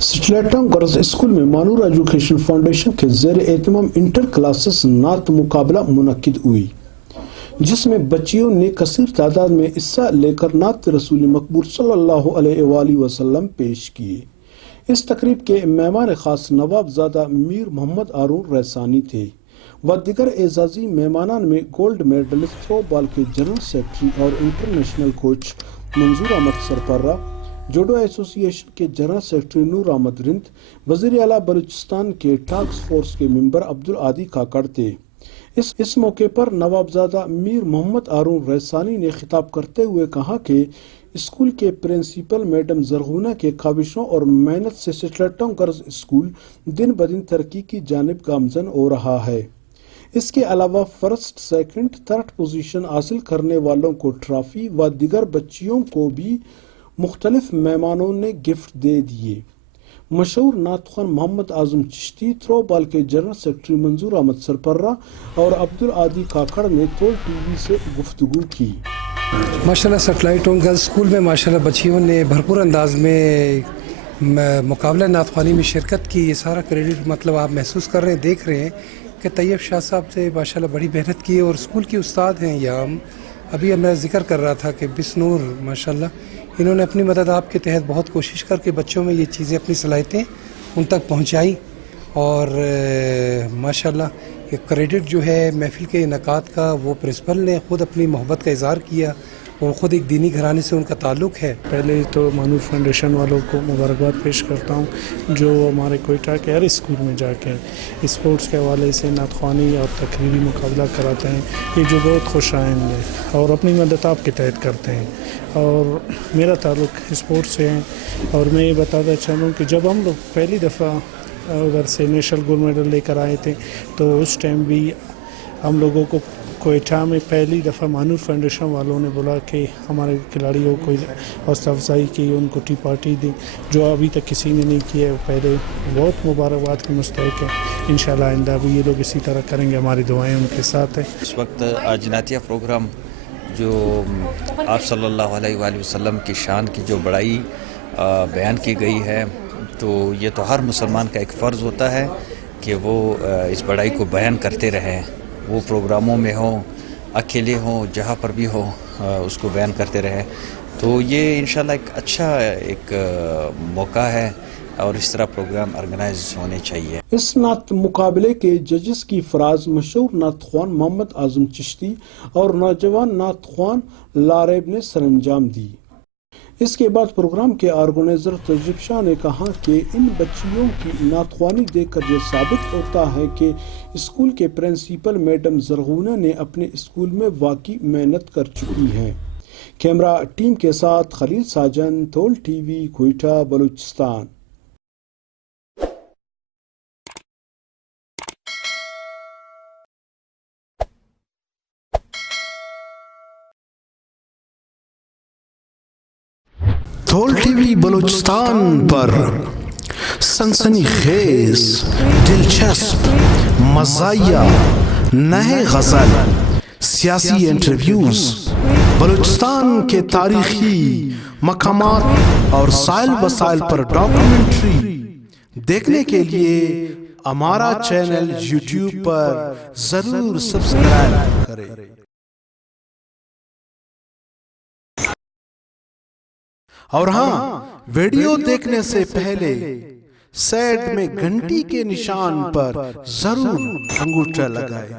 سٹلیٹنگ girls school میں مانور education foundation کے زیر اہتمام انٹر کلاسز نعت مقابلہ منعقد ہوئی، جس میں بچیوں نے کثیر تعداد میں حصہ لے کر نعت رسول مقبول صلی اللہ علیہ وآلہ وسلم پیش کیے۔ اس تقریب کے مہمان خاص نواب زادہ میر محمد ہارون ریسانی تھے و دیگر اعزازی مہمانان میں گولڈ میڈلسٹ تھرو بال کے جنرل سیکرٹری اور انٹرنیشنل کوچ منظور احمد سرپرہ، جوڈو ایسوسی ایشن کے جنرل سیکرٹری نور احمد رند، وزیر اعلیٰ بلوچستان کے ٹاسک فورس کے ممبر عبدالعادی کاکڑ تھے۔ اس موقع پر نوابزادہ میر محمد ہارون ریسانی نے خطاب کرتے ہوئے کہا کہ اسکول کے پرنسپل میڈم زرغونہ کے کاوشوں اور محنت سے سٹلیٹنگ گرلز اسکول دن بدن ترقی کی جانب گامزن ہو رہا ہے۔ اس کے علاوہ فرسٹ، سیکنڈ، تھرڈ پوزیشن حاصل کرنے والوں کو ٹرافی و دیگر بچیوں کو بھی مختلف مہمانوں نے گفٹ دے دیے۔ مشہور نعت خوان محمد اعظم چشتی، تھرو بال کے جنرل سیکرٹری منظور احمد سرپرہ اور عبدالعادی کاکڑ نے تول ٹی وی سے گفتگو کی۔ ماشاءاللہ سٹلیٹنگ گرلز اسکول میں ماشاءاللہ بچیوں نے بھرپور انداز میں مقابلہ نعت خوانی میں شرکت کی۔ یہ سارا کریڈٹ مطلب آپ محسوس کر رہے ہیں، دیکھ رہے ہیں کہ طیب شاہ صاحب سے ماشاءاللہ بڑی محنت کی ہے، اور اسکول کی استاد ہیں یہاں ابھی میں ذکر کر رہا تھا کہ بسنور ماشاءاللہ انہوں نے اپنی مدد آپ کے تحت بہت کوشش کر کے بچوں میں یہ چیزیں، اپنی صلاحیتیں ان تک پہنچائی، اور ماشاءاللہ یہ کریڈٹ جو ہے محفل کے انعقاد کا وہ پرنسپل نے خود اپنی محبت کا اظہار کیا، اور خود ایک دینی گھرانے سے ان کا تعلق ہے۔ پہلے تو مانور فاؤنڈیشن والوں کو مبارکباد پیش کرتا ہوں، جو ہمارے کوئٹہ کے ہر اسکول میں جا کے اسپورٹس کے حوالے سے نعت خوانی اور تقریری مقابلہ کراتے ہیں، یہ جو بہت خوش آئند ہے اور اپنی مدد آپ کے تحت کرتے ہیں۔ اور میرا تعلق اسپورٹس سے ہے، اور میں یہ بتانا چاہوں کہ جب ہم لوگ پہلی دفعہ ادھر سے نیشنل گولڈ میڈل لے کر آئے تھے، تو اس ٹائم بھی ہم لوگوں کو کوئٹہ میں پہلی دفعہ مانور فاؤنڈیشن والوں نے بولا کہ ہمارے کھلاڑیوں کو حوصلہ افزائی کی، ان کو ٹی پارٹی دی، جو ابھی تک کسی نے نہیں کیا ہے۔ پہلے بہت مبارکباد کے مستحق ہے، انشاءاللہ آئندہ بھی یہ لوگ اسی طرح کریں گے، ہماری دعائیں ان کے ساتھ ہیں۔ اس وقت آج نعتیہ پروگرام جو آپ صلی اللہ علیہ وآلہ وسلم کی شان کی جو بڑائی بیان کی گئی ہے، تو یہ تو ہر مسلمان کا ایک فرض ہوتا ہے کہ وہ اس بڑائی کو بیان کرتے رہیں، وہ پروگراموں میں ہوں، اکیلے ہوں، جہاں پر بھی ہوں، اس کو بیان کرتے رہیں۔ تو یہ انشاءاللہ ایک اچھا ایک موقع ہے، اور اس طرح پروگرام آرگنائز ہونے چاہیے۔ اس نعت مقابلے کے ججز کی فراز مشہور نعت خوان محمد اعظم چشتی اور نوجوان نعت خوان لاریب نے سر انجام دی۔ اس کے بعد پروگرام کے آرگنائزر تجیب شاہ نے کہا کہ ان بچیوں کی نعت خوانی دیکھ کر یہ ثابت ہوتا ہے کہ اسکول کے پرنسپل میڈم زرغونہ نے اپنے اسکول میں واقعی محنت کر چکی ہیں۔ کیمرہ ٹیم کے ساتھ خلیل ساجن، تول ٹی وی، کوئٹہ، بلوچستان۔ تول ٹی وی بلوچستان پر سنسنی خیز، دلچسپ، مزاحیہ، نئے غزل، سیاسی انٹرویوز، بلوچستان کے تاریخی مقامات اور سائل وسائل پر ڈاکومنٹری دیکھنے کے لیے ہمارا چینل یوٹیوب پر ضرور سبسکرائب کریں۔ اور ہاں، ویڈیو دیکھنے سے پہلے سائڈ میں گھنٹی کے نشان پر ضرور انگوٹھا لگائیں۔